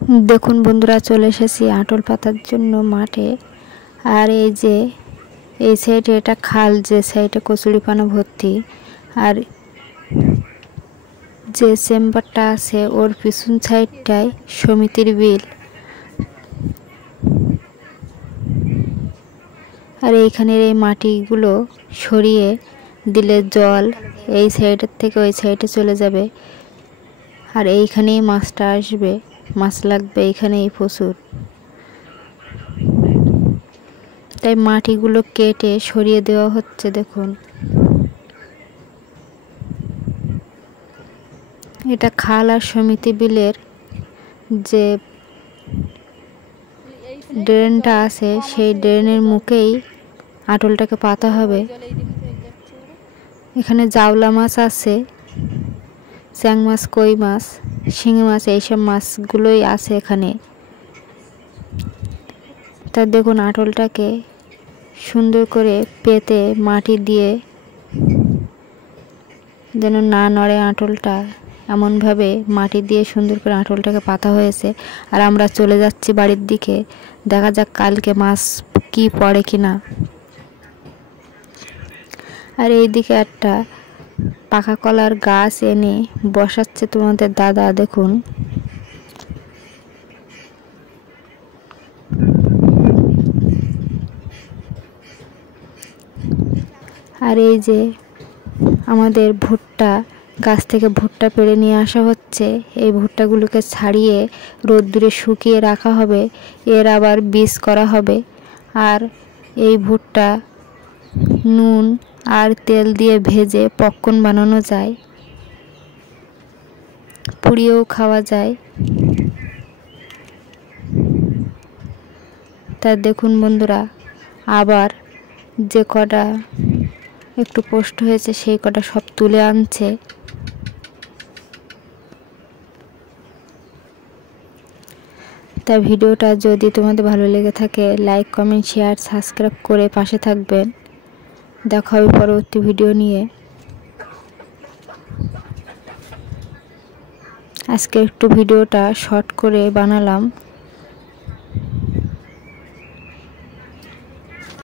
দেখুন বন্ধুরা, চলে এসেছি আঁটল পাতার জন্য মাঠে। আর এই যে এই সাইডে এটা খাল, যে সাইডে কচুরিপানা ভর্তি। আর যে চেম্বারটা আছে ওর পিছন সাইডটায় সমিতির বিল। আর এইখানের এই মাটিগুলো সরিয়ে দিলে জল এই সাইডের থেকে ওই সাইডে চলে যাবে। আর এইখানেই মাছটা আসবে, মাছ লাগবে এইখানেই প্রচুর। তাই মাটিগুলো কেটে সরিয়ে দেওয়া হচ্ছে। দেখুন, এটা খাল আর সমিতি বিলের যে ড্রেনটা আছে সেই ড্রেনের মুখেই আঁটলটাকে পাতা হবে। এখানে জাউলা মাছ আছে, চ্যাং মাছ, কই মাছ, শিঙি মাছ, এইসব মাছগুলোই আছে এখানে। তা দেখুন, আঁটলটাকে সুন্দর করে পেতে মাটি দিয়ে যেন না নড়ে আঁটলটা, এমনভাবে মাটি দিয়ে সুন্দর করে আঁটলটাকে পাতা হয়েছে। আর আমরা চলে যাচ্ছি বাড়ির দিকে, দেখা যাক কালকে মাছ কি পড়ে কিনা। আর এইদিকে একটা পাকা কলার গাছ এনে বসাচ্ছে তোমাদের দাদা। দেখুন, আর এই যে আমাদের ভুট্টা গাছ থেকে ভুট্টা পেড়ে নিয়ে আসা হচ্ছে। এই ভুট্টাগুলোকে ছাড়িয়ে রোদ্দুরে শুকিয়ে রাখা হবে, এর আবার বীজ করা হবে। আর এই ভুট্টা নুন আর তেল দিয়ে ভেজে পপকর্ন বানানো যায়, পুড়িয়েও খাওয়া যায়। তা দেখুন বন্ধুরা, আবার যে কটা একটু পোস্ট হয়েছে সেই কটা সব তুলে আনছে। তা ভিডিওটা যদি তোমাদের ভালো লেগে থাকে, লাইক, কমেন্ট, শেয়ার, সাবস্ক্রাইব করে পাশে থাকবেন। দেখা হবে পরবর্তী ভিডিও নিয়ে। আজকে একটু ভিডিওটা শর্ট করে বানালাম।